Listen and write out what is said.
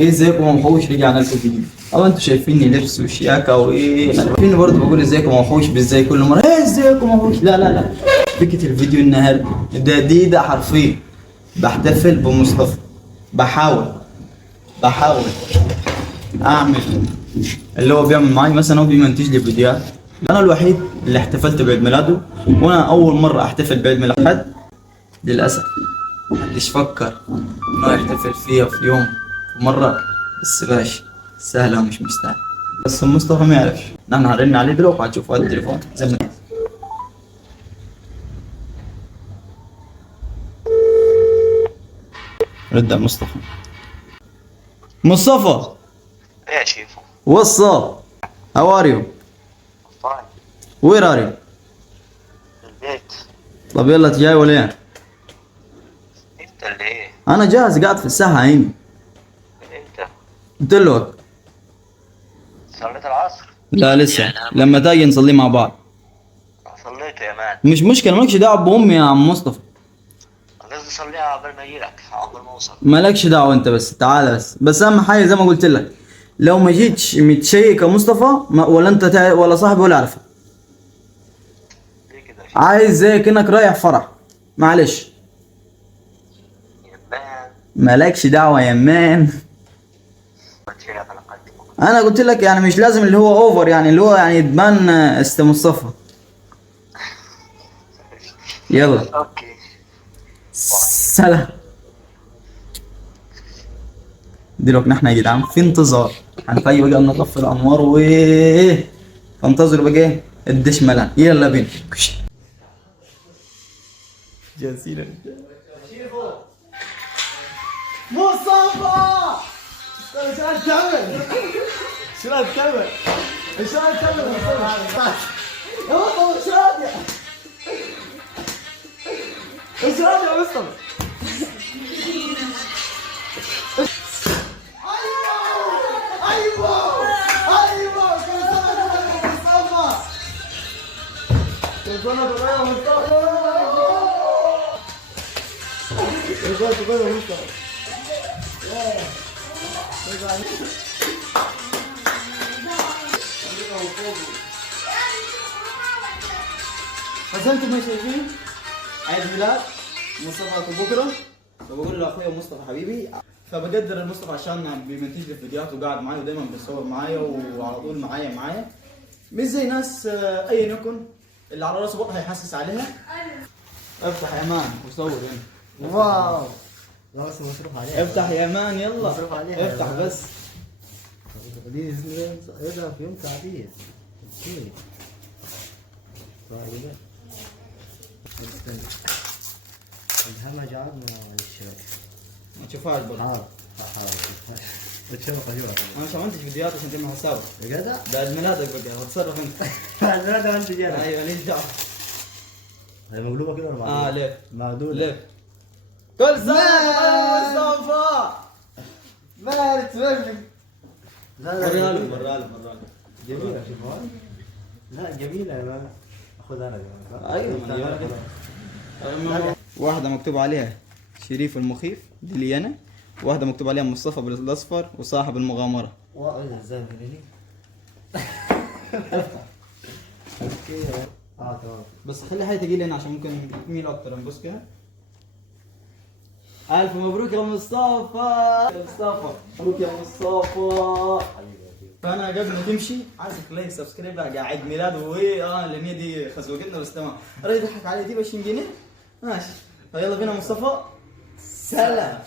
ايه ازيكم يا وحوش، رجعنا لكم فيديو. اه انتوا شايفيني لبس وشياكه وايه، شايفيني برضه بقول ازيكم يا وحوش بالزي كل مره، ايه ازيكم يا وحوش. لا لا لا، فكره الفيديو النهارده ده حرفيا بحتفل بمصطفى. بحاول اعمل اللي هو بيعمل معايا. مثلا هو بيمنتج لي فيديوهات، انا الوحيد اللي احتفلت بعيد ميلاده، وانا اول مره احتفل بعيد ميلاد حد. للاسف محدش فكر انه يحتفل فيها في يوم في مرة. بس باش سهلة ومش مستاهلة. بس مصطفى ما يعرفش. نحن هنرن عليه دلوقتي وهتشوفوا هذا التليفون زي ما رد على مصطفى. مصطفى ايه يا شيفو. what's up how are you فاين. where are you. البيت. طب يلا جاي ولا ايه؟ انت اللي ايه؟ انا جاهز قاعد في الساحة هنا. انت قلت له صليت العصر؟ لا لسه، لما تاجي نصلي مع بعض. صليت يا مان. مش مشكلة، مالكش دعوة بأمي يا عم مصطفى. قصدي صليها قبل ما اجيلك، قبل ما اوصل. مالكش دعوة انت، بس تعال بس اهم حاجة زي ما قلت لك، لو ما جيتش متشيك يا مصطفى ولا انت ولا صاحبي ولا عارفه. ليه كده يا شيفو؟ عايز زي كأنك رايح فرح. معلش. يا مان. مالكش دعوة يا مان. بتشيلك على قلبي. انا قلت لك يعني مش لازم اللي هو اوفر، يعني اللي هو يعني تبان مصطفى. يلا اوكي. سلام. دلوقتي نحن يا جدعان في انتظار، هنفي بقى نطفي الانوار فانتظروا بقى الدش ملان. يلا بينا. جاسين مصطفى. شو هتكمل؟ شو هتكمل؟ شو هتكمل يا مصطفى؟ يا مصطفى شو هادي؟ شو هادي يا مصطفى؟ بس انتم ما شايفين عيد ميلاد مصطفى بكره، فبقول لاخويا مصطفى حبيبي، فبقدر المصطفى عشان بيمنتج لي فيديوهات وقاعد معايا ودايما بيصور معايا وعلى طول معايا مش زي ناس ايا يكن اللي على راسه بطه هيحسس عليها. افتح يا مان وصور هنا. واو لا بس مصروف عليها. افتح يا مان يلا مصروف عليها. افتح بس. دي يضرب في يوم عادية. اوكي. طيب. استنى. الهمج عاد ما الشبكة. ما تشوفهاش برضه. حاضر. بتشوفها جوا. انا مش عملتش فيديوهات عشان تعمل حسابك. بجد؟ ده عيد ميلادك بقى هتصرف انت. هذا انت جانا. ايوه ليش دعوه. هي مقلوبة كده ولا معدولة؟ ليه؟ معدولة. ليه؟ كل سنة مصطفى. مالك تفرج. مرة له. جميلة شوفها. لا جميلة يا مان. اخذ انا كمان. ايوه واحدة مكتوب عليها شريف المخيف دي لي انا، واحدة مكتوب عليها مصطفى بالاصفر وصاحب المغامرة. واو ازاي هني؟ اوكي. تمام. بس خلي حاجة تجي لي هنا عشان ممكن تميل اكتر. نبص كده. الف مبروك يا مصطفى. مبروك يا مصطفى. فانا قبل ما تمشي عايزك لايك سبسكرايب بقى عيد ميلاد لان هي دي خزوقتنا. بس تمام راح يضحك علي دي ب 20 جنيه ماشي. فيلا بينا مصطفى. سلام.